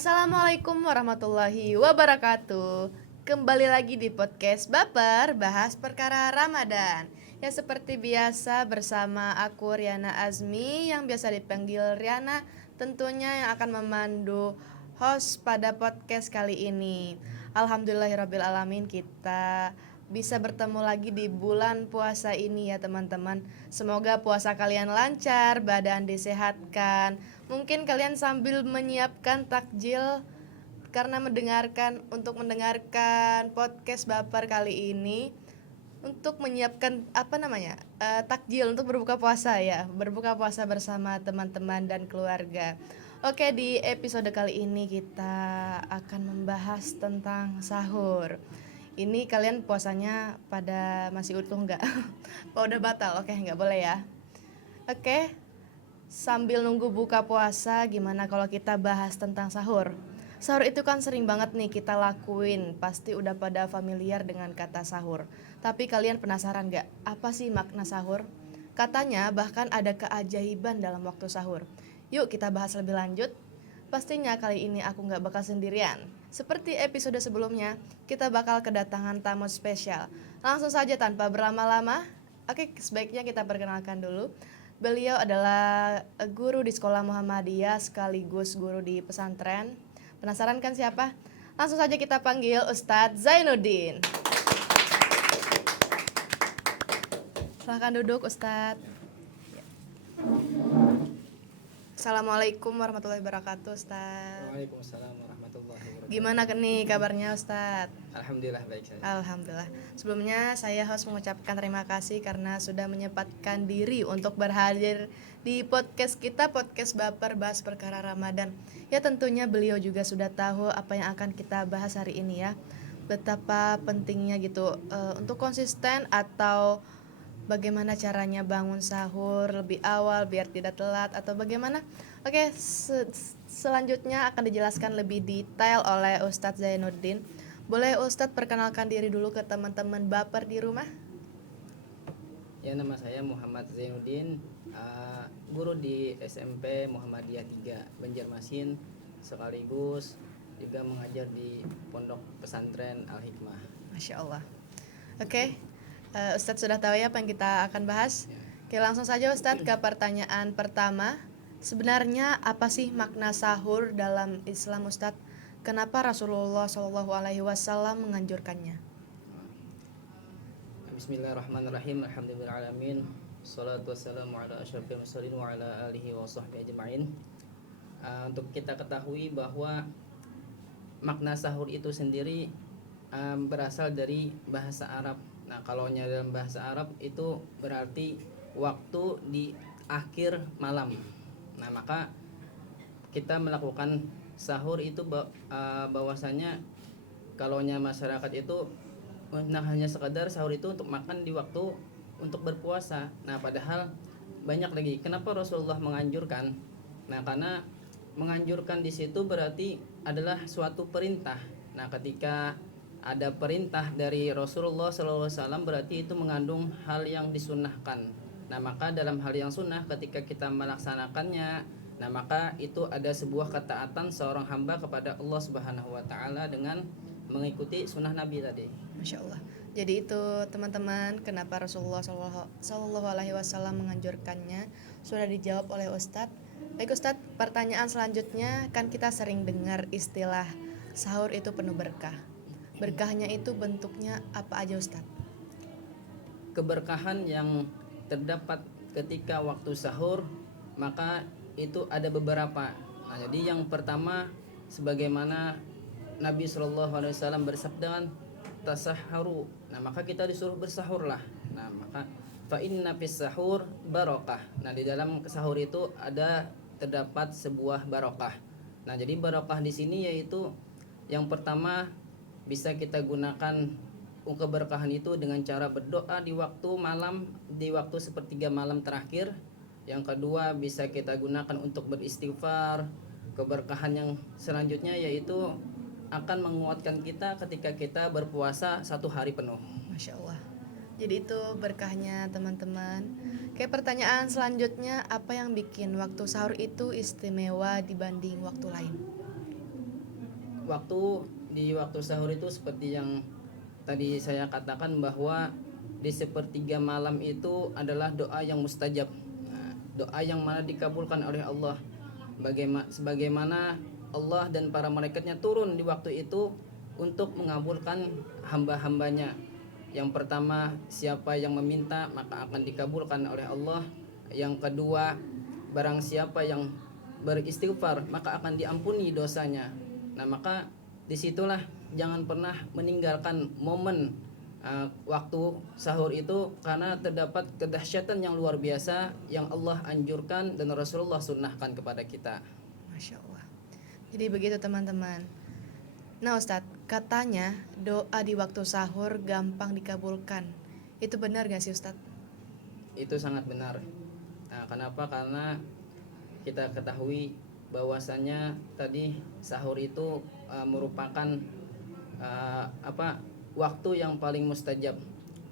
Assalamualaikum warahmatullahi wabarakatuh. Kembali lagi di podcast Baper, bahas perkara Ramadan. Ya seperti biasa bersama aku Riana Azmi yang biasa dipanggil Riana, tentunya yang akan memandu host pada podcast kali ini. Alhamdulillahirrabbilalamin, kita bisa bertemu lagi di bulan puasa ini ya teman-teman. Semoga puasa kalian lancar, badan disehatkan. Mungkin kalian sambil menyiapkan takjil karena mendengarkan podcast Baper kali ini untuk menyiapkan takjil untuk berbuka puasa ya, berbuka puasa bersama teman-teman dan keluarga. Oke, di episode kali ini kita akan membahas tentang sahur. Ini kalian puasanya pada masih utuh nggak? Oh, udah batal? Oke, nggak boleh ya. Oke, sambil nunggu buka puasa, gimana kalau kita bahas tentang sahur? Sahur itu kan sering banget nih kita lakuin, pasti udah pada familiar dengan kata sahur. Tapi kalian penasaran gak, apa sih makna sahur? Katanya bahkan ada keajaiban dalam waktu sahur. Yuk kita bahas lebih lanjut. Pastinya kali ini aku gak bakal sendirian. Seperti episode sebelumnya, kita bakal kedatangan tamu spesial. Langsung saja tanpa berlama-lama, oke, sebaiknya kita perkenalkan dulu. Beliau adalah guru di sekolah Muhammadiyah sekaligus guru di pesantren. Penasaran kan siapa? Langsung saja kita panggil Ustadz Zainuddin. Silahkan duduk Ustadz. Assalamualaikum warahmatullahi wabarakatuh Ustadz. Waalaikumsalam warahmatullahi wabarakatuh. Gimana nih kabarnya Ustadz? Alhamdulillah baik saja. Alhamdulillah. Sebelumnya saya harus mengucapkan terima kasih karena sudah menyempatkan diri untuk berhadir di podcast kita, podcast Baper bahas perkara Ramadan. Ya tentunya beliau juga sudah tahu apa yang akan kita bahas hari ini ya. Betapa pentingnya gitu untuk konsisten atau bagaimana caranya bangun sahur lebih awal biar tidak telat atau bagaimana. Oke, selanjutnya akan dijelaskan lebih detail oleh Ustadz Zainuddin. Boleh Ustadz perkenalkan diri dulu ke teman-teman Baper di rumah? Ya, nama saya Muhammad Zainuddin, guru di SMP Muhammadiyah 3 Banjarmasin, sekaligus juga mengajar di Pondok Pesantren Al-Hikmah. Masya Allah. Oke, Ustadz sudah tahu ya apa yang kita akan bahas. Oke, langsung saja Ustadz ke pertanyaan pertama. Sebenarnya apa sih makna sahur dalam Islam Ustadz? Kenapa Rasulullah SAW menganjurkannya? Bismillahirrahmanirrahim. Alhamdulillahirrahmanirrahim. Salatu wassalamu ala asyrafil mursalin wa ala alihi wa sahbihi ajma'in. Untuk kita ketahui bahwa makna sahur itu sendiri berasal dari bahasa Arab. Nah, kalau dalam bahasa Arab itu berarti waktu di akhir malam. Nah, maka kita melakukan sahur itu bahwasanya kalau masyarakat itu hanya sekadar sahur itu untuk makan di waktu untuk berpuasa. Nah, padahal banyak lagi. Kenapa Rasulullah menganjurkan? Nah, karena menganjurkan di situ berarti adalah suatu perintah. Nah, ketika ada perintah dari Rasulullah SAW berarti itu mengandung hal yang disunnahkan. Nah, maka dalam hal yang sunnah ketika kita melaksanakannya, nah maka itu ada sebuah ketaatan seorang hamba kepada Allah Subhanahu wa taala dengan mengikuti sunnah Nabi tadi. Masya Allah. Jadi itu teman-teman, kenapa Rasulullah SAW menganjurkannya sudah dijawab oleh Ustadz. Baik Ustadz, pertanyaan selanjutnya, kan kita sering dengar istilah sahur itu penuh berkah. Berkahnya itu bentuknya apa aja Ustadz? Keberkahan yang terdapat ketika waktu sahur maka itu ada beberapa. Nah, jadi yang pertama sebagaimana Nabi SAW bersabda, tasahharu. Nah, maka kita disuruh bersahurlah. Nah, maka fa inna fis sahur barokah. Nah, di dalam sahur itu terdapat sebuah barokah. Nah, jadi barokah di sini yaitu yang pertama bisa kita gunakan keberkahan itu dengan cara berdoa di waktu malam, di waktu sepertiga malam terakhir. Yang kedua bisa kita gunakan untuk beristighfar. Keberkahan yang selanjutnya yaitu akan menguatkan kita ketika kita berpuasa 1 hari penuh. Masya Allah. Jadi itu berkahnya teman-teman. Kayak pertanyaan selanjutnya, apa yang bikin waktu sahur itu istimewa dibanding waktu lain? di waktu sahur itu seperti yang tadi saya katakan bahwa di sepertiga malam itu adalah doa yang mustajab. Nah, doa yang mana dikabulkan oleh Allah. Sebagaimana Allah dan para malaikatnya turun di waktu itu untuk mengabulkan hamba-hambanya. Yang pertama, siapa yang meminta maka akan dikabulkan oleh Allah. Yang kedua, barang siapa yang beristighfar maka akan diampuni dosanya. Nah, maka disitulah jangan pernah meninggalkan momen waktu sahur itu, karena terdapat kedahsyatan yang luar biasa yang Allah anjurkan dan Rasulullah sunnahkan kepada kita. Masya Allah. Jadi begitu teman-teman. Nah Ustadz, katanya doa di waktu sahur gampang dikabulkan. Itu benar gak sih Ustadz? Itu sangat benar. Nah, kenapa? Karena kita ketahui bahwasanya tadi sahur itu merupakan waktu yang paling mustajab.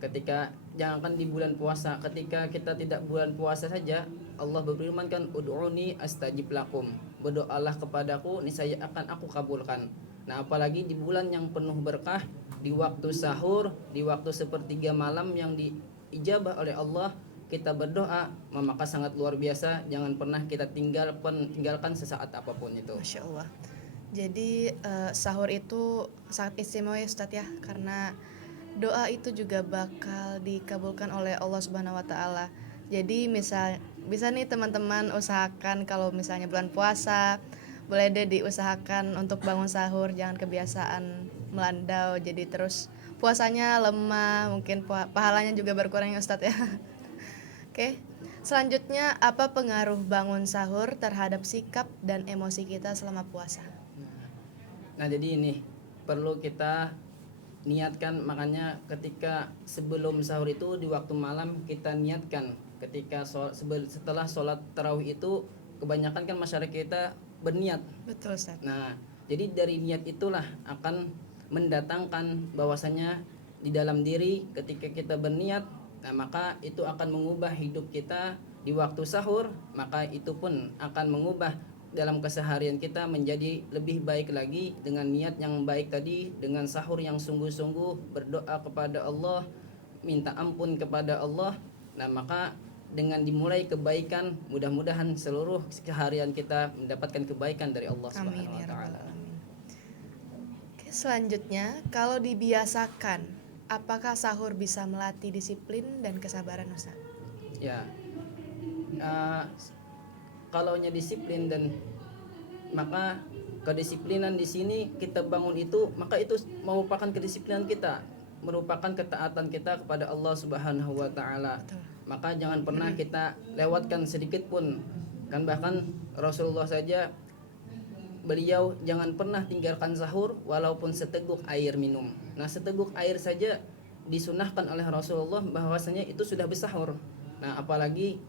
Ketika jangankan di bulan puasa, ketika kita tidak bulan puasa saja, Allah berfirman kan, ud'uni astajib lakum, berdoalah kepadaku niscaya akan aku kabulkan. Nah, apalagi di bulan yang penuh berkah, di waktu sahur, di waktu sepertiga malam yang diijabah oleh Allah, kita berdoa, maka sangat luar biasa. Jangan pernah kita tinggalkan sesaat apapun itu. Masya Allah. Jadi sahur itu sangat istimewa ya Ustadz ya, karena doa itu juga bakal dikabulkan oleh Allah Subhanahu wa taala. Jadi bisa nih teman-teman usahakan kalau misalnya bulan puasa, boleh deh diusahakan untuk bangun sahur, jangan kebiasaan melandau jadi terus puasanya lemah, mungkin pahalanya juga berkurang ya Ustadz ya. Oke. Selanjutnya, apa pengaruh bangun sahur terhadap sikap dan emosi kita selama puasa? Nah, jadi ini perlu kita niatkan, makanya ketika sebelum sahur itu di waktu malam kita niatkan. Ketika setelah sholat tarawih itu kebanyakan kan masyarakat kita berniat. Betul Ustaz. Nah, jadi dari niat itulah akan mendatangkan bahwasanya di dalam diri ketika kita berniat, nah maka itu akan mengubah hidup kita di waktu sahur, maka itu pun akan mengubah dalam keseharian kita menjadi lebih baik lagi dengan niat yang baik tadi, dengan sahur yang sungguh-sungguh, berdoa kepada Allah, minta ampun kepada Allah. Nah, maka dengan dimulai kebaikan, mudah-mudahan seluruh keseharian kita mendapatkan kebaikan dari Allah Subhanahu wa taala. Oke, selanjutnya, kalau dibiasakan, apakah sahur bisa melatih disiplin dan kesabaran Ustaz? Ya. Kalaunya disiplin, dan maka kedisiplinan di sini kita bangun itu, maka itu merupakan kedisiplinan kita, merupakan ketaatan kita kepada Allah Subhanahu wa taala. Maka jangan pernah kita lewatkan sedikit pun. Kan bahkan Rasulullah saja, beliau jangan pernah tinggalkan sahur walaupun seteguk air minum. Nah, seteguk air saja disunahkan oleh Rasulullah bahwasanya itu sudah bersahur. Nah, apalagi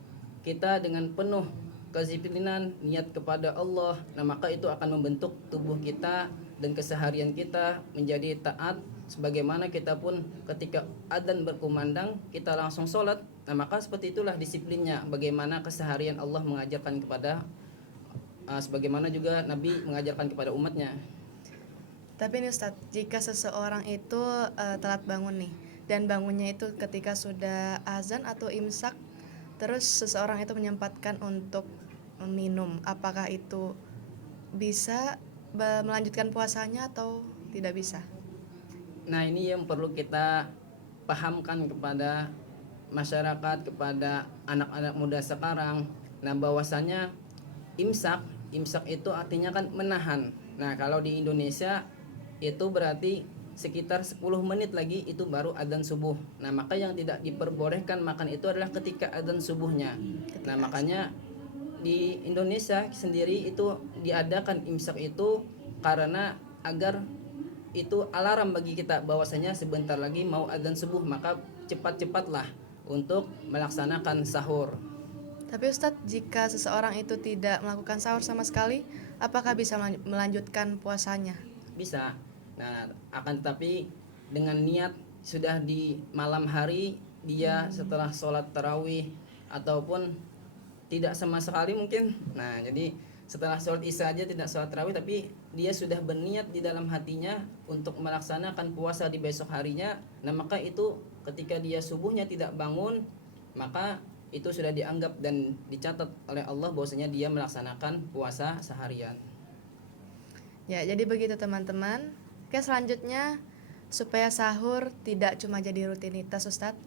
kita dengan penuh kedisiplinan niat kepada Allah, nah maka itu akan membentuk tubuh kita dan keseharian kita menjadi taat. Sebagaimana kita pun ketika adzan berkumandang kita langsung sholat, nah maka seperti itulah disiplinnya. Bagaimana keseharian Allah mengajarkan kepada sebagaimana juga Nabi mengajarkan kepada umatnya. Tapi nih Ustadz, jika seseorang itu telat bangun nih, dan bangunnya itu ketika sudah azan atau imsak, terus seseorang itu menyempatkan untuk minum, apakah itu bisa melanjutkan puasanya atau tidak bisa? Nah, ini yang perlu kita pahamkan kepada masyarakat, kepada anak-anak muda sekarang. Nah, bahwasanya imsak itu artinya kan menahan. Nah, kalau di Indonesia itu berarti sekitar 10 menit lagi itu baru adzan subuh. Nah, maka yang tidak diperbolehkan makan itu adalah ketika adzan subuhnya. Nah, makanya di Indonesia sendiri itu diadakan imsak itu karena agar itu alarm bagi kita bahwasanya sebentar lagi mau adzan subuh, maka cepat-cepatlah untuk melaksanakan sahur. Tapi Ustadz, jika seseorang itu tidak melakukan sahur sama sekali, apakah bisa melanjutkan puasanya? Bisa. Nah, akan tetapi dengan niat sudah di malam hari dia setelah sholat tarawih ataupun tidak sama sekali mungkin. Nah, jadi setelah sholat isya aja tidak sholat tarawih, tapi dia sudah berniat di dalam hatinya untuk melaksanakan puasa di besok harinya. Nah maka itu ketika dia subuhnya tidak bangun, maka itu sudah dianggap dan dicatat oleh Allah bahwasanya dia melaksanakan puasa seharian. Ya, jadi begitu teman-teman. Oke, selanjutnya supaya sahur tidak cuma jadi rutinitas Ustadz,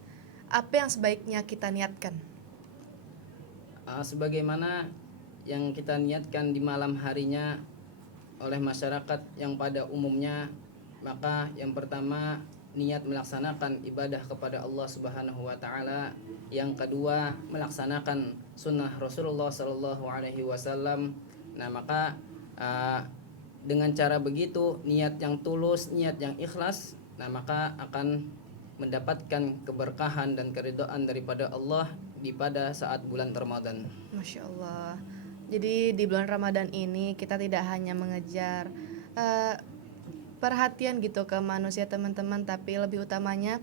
apa yang sebaiknya kita niatkan? Sebagaimana yang kita niatkan di malam harinya oleh masyarakat yang pada umumnya, maka yang pertama niat melaksanakan ibadah kepada Allah Subhanahu wa taala, yang kedua melaksanakan sunnah Rasulullah sallallahu alaihi wasallam. Nah, maka dengan cara begitu, niat yang tulus, niat yang ikhlas, nah maka akan mendapatkan keberkahan dan keridhaan daripada Allah di pada saat bulan Ramadan. Masya Allah. Jadi di bulan Ramadan ini kita tidak hanya mengejar eh, perhatian gitu ke manusia teman-teman, tapi lebih utamanya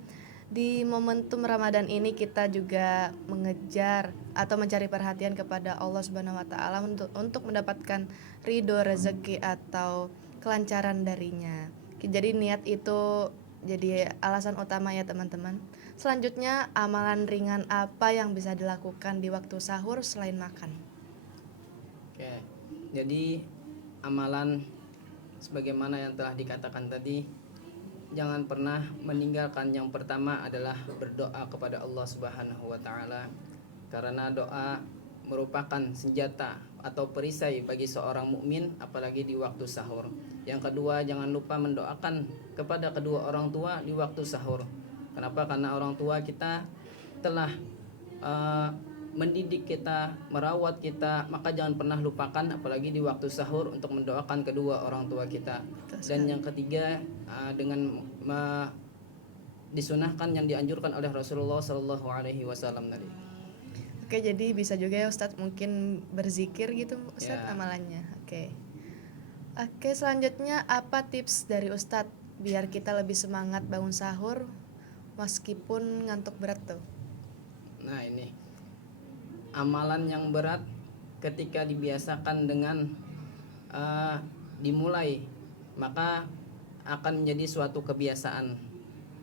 di momentum Ramadan ini kita juga mengejar atau mencari perhatian kepada Allah Subhanahu wa taala untuk mendapatkan ridho, rezeki atau kelancaran darinya. Jadi niat itu jadi alasan utama ya teman-teman. Selanjutnya, amalan ringan apa yang bisa dilakukan di waktu sahur selain makan? Oke. Jadi amalan sebagaimana yang telah dikatakan tadi, jangan pernah meninggalkan. Yang pertama adalah berdoa kepada Allah Subhanahu wa taala, karena doa merupakan senjata atau perisai bagi seorang mukmin apalagi di waktu sahur. Yang kedua, jangan lupa mendoakan kepada kedua orang tua di waktu sahur. Kenapa? Karena orang tua kita telah mendidik kita, merawat kita, maka jangan pernah lupakan apalagi di waktu sahur untuk mendoakan kedua orang tua kita. Dan yang ketiga, dengan disunahkan yang dianjurkan oleh Rasulullah Shallallahu Alaihi Wasallam tadi. Oke, jadi bisa juga ya Ustadz mungkin berzikir gitu Ustadz Ya. amalannya. Oke, selanjutnya apa tips dari Ustadz biar kita lebih semangat bangun sahur meskipun ngantuk berat tuh? Nah, ini amalan yang berat ketika dibiasakan dengan dimulai, maka akan menjadi suatu kebiasaan.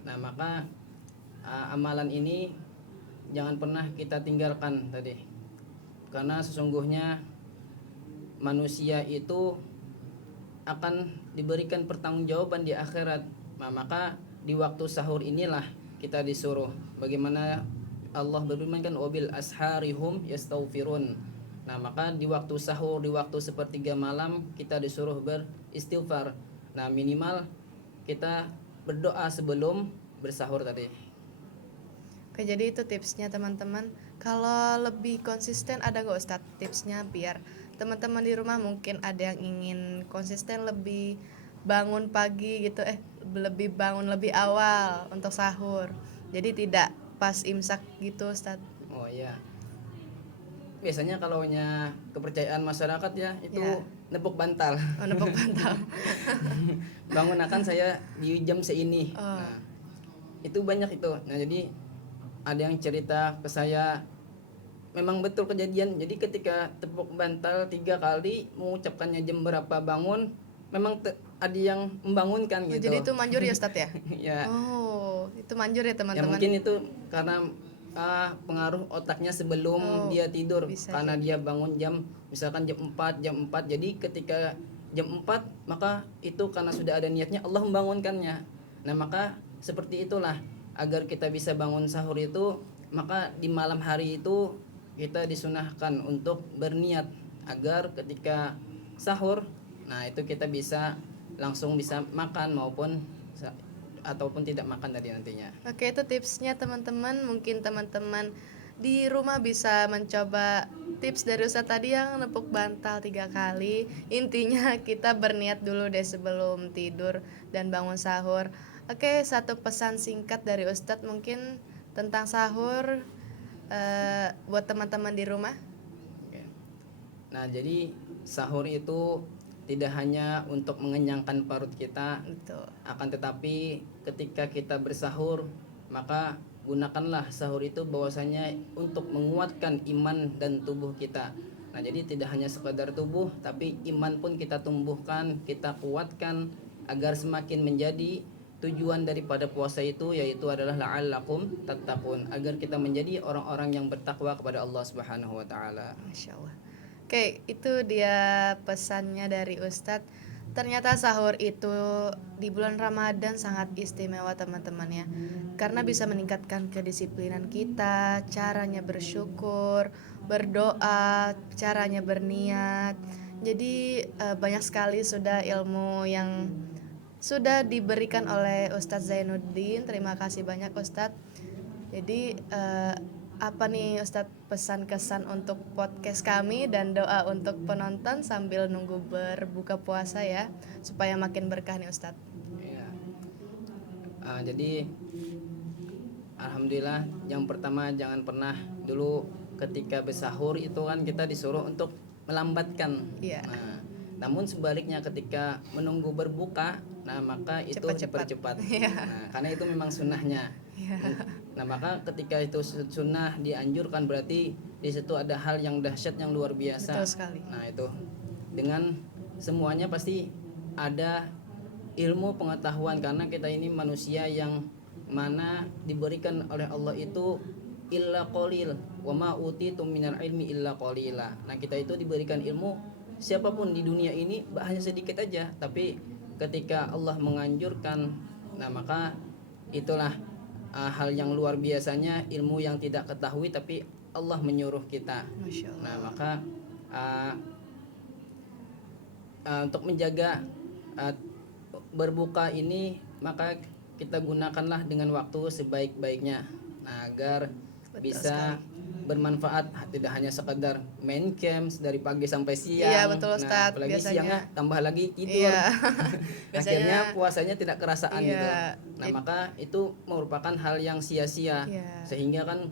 Nah, maka amalan ini jangan pernah kita tinggalkan tadi, karena sesungguhnya manusia itu akan diberikan pertanggungjawaban di akhirat. Nah, maka di waktu sahur inilah kita disuruh, bagaimana Allah berfirman kan, wabil asharihum yastaghfirun. Nah, maka di waktu sahur, di waktu sepertiga malam kita disuruh beristighfar. Nah, minimal kita berdoa sebelum bersahur tadi. Oke, jadi itu tipsnya teman-teman. Kalau lebih konsisten ada nggak Ustadz tipsnya biar teman-teman di rumah mungkin ada yang ingin konsisten lebih bangun pagi gitu, lebih bangun lebih awal untuk sahur. Jadi tidak pas imsak gitu Ustadz. Oh iya. Biasanya kalau kepercayaan masyarakat ya itu Ya. nepuk bantal. Oh, nepuk bantal. Bangun akan saya di jam seini. Oh. Nah, itu banyak itu. Nah, jadi ada yang cerita ke saya, memang betul kejadian. Jadi ketika tepuk bantal 3 kali mengucapkannya jam berapa bangun, memang ada yang membangunkan Oh, gitu. jadi itu manjur ya Ustadz ya? Ya. Oh, itu manjur ya Ya teman-teman. mungkin itu karena pengaruh otaknya sebelum dia tidur, bisa karena dia bangun misalkan jam 4. Jadi ketika jam 4 maka itu karena sudah ada niatnya Allah membangunkannya. Nah, maka seperti itulah agar kita bisa bangun sahur itu, maka di malam hari itu kita disunahkan untuk berniat agar ketika sahur, nah itu kita langsung bisa makan ataupun tidak makan tadi nantinya. Oke, itu tipsnya teman-teman. Mungkin teman-teman di rumah bisa mencoba tips dari Ustadz tadi yang nepuk bantal 3 kali. Intinya kita berniat dulu deh sebelum tidur dan bangun sahur. Oke, satu pesan singkat dari Ustadz mungkin tentang sahur buat teman-teman di rumah. Oke. Nah, jadi sahur itu tidak hanya untuk mengenyangkan perut kita, Betul. akan tetapi ketika kita bersahur, maka gunakanlah sahur itu bahwasanya untuk menguatkan iman dan tubuh kita. Nah, jadi tidak hanya sekedar tubuh, tapi iman pun kita tumbuhkan, kita kuatkan agar semakin menjadi tujuan daripada puasa itu, yaitu adalah la'allakum tattaqun, agar kita menjadi orang-orang yang bertakwa kepada Allah Subhanahu wa taala. Masya Allah. Oke, itu dia pesannya dari Ustadz. Ternyata sahur itu di bulan Ramadan sangat istimewa teman-teman ya. Karena bisa meningkatkan kedisiplinan kita, caranya bersyukur, berdoa, caranya berniat. Jadi banyak sekali sudah ilmu yang sudah diberikan oleh Ustadz Zainuddin. Terima kasih banyak Ustadz. Jadi apa nih Ustadz pesan kesan untuk podcast kami dan doa untuk penonton sambil nunggu berbuka puasa ya, supaya makin berkah nih Ustadz. Ya. Jadi alhamdulillah, yang pertama jangan pernah dulu ketika bersahur itu kan kita disuruh untuk melambatkan. Iya. Nah, namun sebaliknya ketika menunggu berbuka, nah maka itu Cepat-cepat. dipercepat. Iya. Nah, karena itu memang sunnahnya. Iya. Nah, maka ketika itu sunnah dianjurkan, berarti di situ ada hal yang dahsyat yang luar biasa. Betul sekali. Nah, itu dengan semuanya pasti ada ilmu pengetahuan, karena kita ini manusia yang mana diberikan oleh Allah itu illa qalil wa ma utitum minal ilmi illa qalila. Nah, kita itu diberikan ilmu, siapapun di dunia ini hanya sedikit aja, tapi ketika Allah menganjurkan, nah maka itulah hal yang luar biasanya, ilmu yang tidak ketahui tapi Allah menyuruh kita. Masya Allah. Nah, maka untuk menjaga berbuka ini, maka kita gunakanlah dengan waktu sebaik-baiknya, nah, agar Betul bisa bermanfaat, tidak hanya sekedar main games dari pagi sampai siang. Iya, betul, Ustadz. Nah, apalagi Biasanya- siangnya tambah lagi tidur. Iya. Akhirnya puasanya tidak kerasaan Iya. gitu. Nah, maka itu merupakan hal yang sia-sia. Iya. Sehingga kan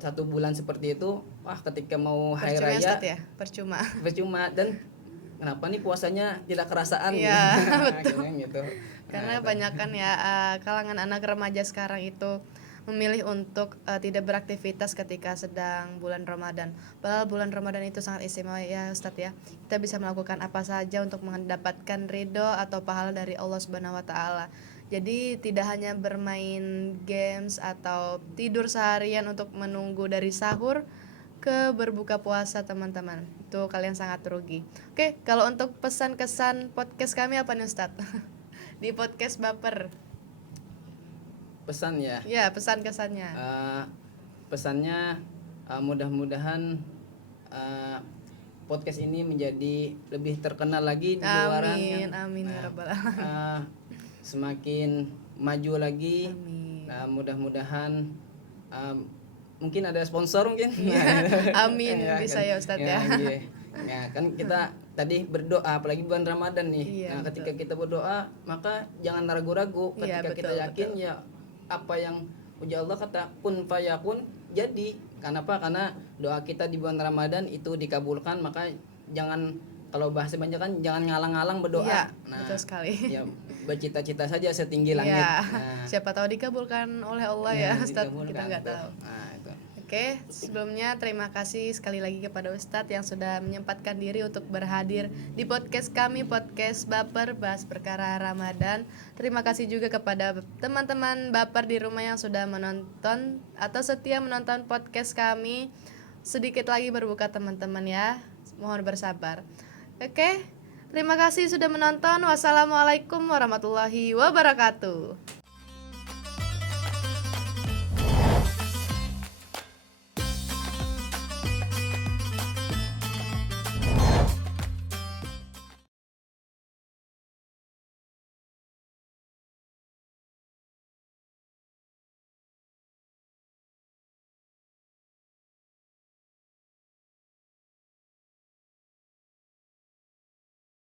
satu bulan seperti itu, wah, ketika mau hari Percuma ya, raya Ustadz ya, percuma. percuma, dan kenapa nih puasanya tidak kerasaan? Iya, betul. Gitu. Karena Nah, banyakan ya kalangan anak remaja sekarang itu memilih untuk tidak beraktivitas ketika sedang bulan Ramadan. Padahal bulan Ramadan itu sangat istimewa ya Ustadz ya. Kita bisa melakukan apa saja untuk mendapatkan ridho atau pahala dari Allah Subhanahu wa taala. Jadi tidak hanya bermain games atau tidur seharian untuk menunggu dari sahur ke berbuka puasa teman-teman. Itu kalian sangat rugi. Oke, kalau untuk pesan kesan podcast kami apa nih Ustadz? Di podcast Baper. pesan ya. Ya, pesan kesannya. Pesannya mudah-mudahan podcast ini menjadi lebih terkenal lagi di luaran. Amin, amin ya rabbal alamin. Semakin maju lagi. Amin. Nah, mudah-mudahan mungkin ada sponsor mungkin. Amin, bisa ya Ustadz ya. Iya. Ya, kan kita tadi berdoa, apalagi bulan Ramadan nih. Iya, Nah, ketika kita berdoa, maka jangan ragu-ragu. Iya, Ketika kita betul, yakin betul. ya apa yang ujar Allah kata kun fayakun, jadi. Kenapa? Karena doa kita di bulan Ramadan itu dikabulkan, maka jangan, kalau bahasa banyak kan, jangan ngalang-ngalang berdoa. Iya, betul sekali. Ya, bercita-cita saja setinggi langit. Iya. Nah, Siapa tahu dikabulkan oleh Allah ya, Ustadz. dikabulkan Kita nggak tuh. tahu. Nah, itu. Oke, sebelumnya terima kasih sekali lagi kepada Ustadz yang sudah menyempatkan diri untuk berhadir di podcast kami, podcast Baper, bahas perkara Ramadan. Terima kasih juga kepada teman-teman Baper di rumah yang sudah menonton atau setia menonton podcast kami. Sedikit lagi berbuka teman-teman ya, mohon bersabar. Oke, terima kasih sudah menonton. Wassalamualaikum warahmatullahi wabarakatuh.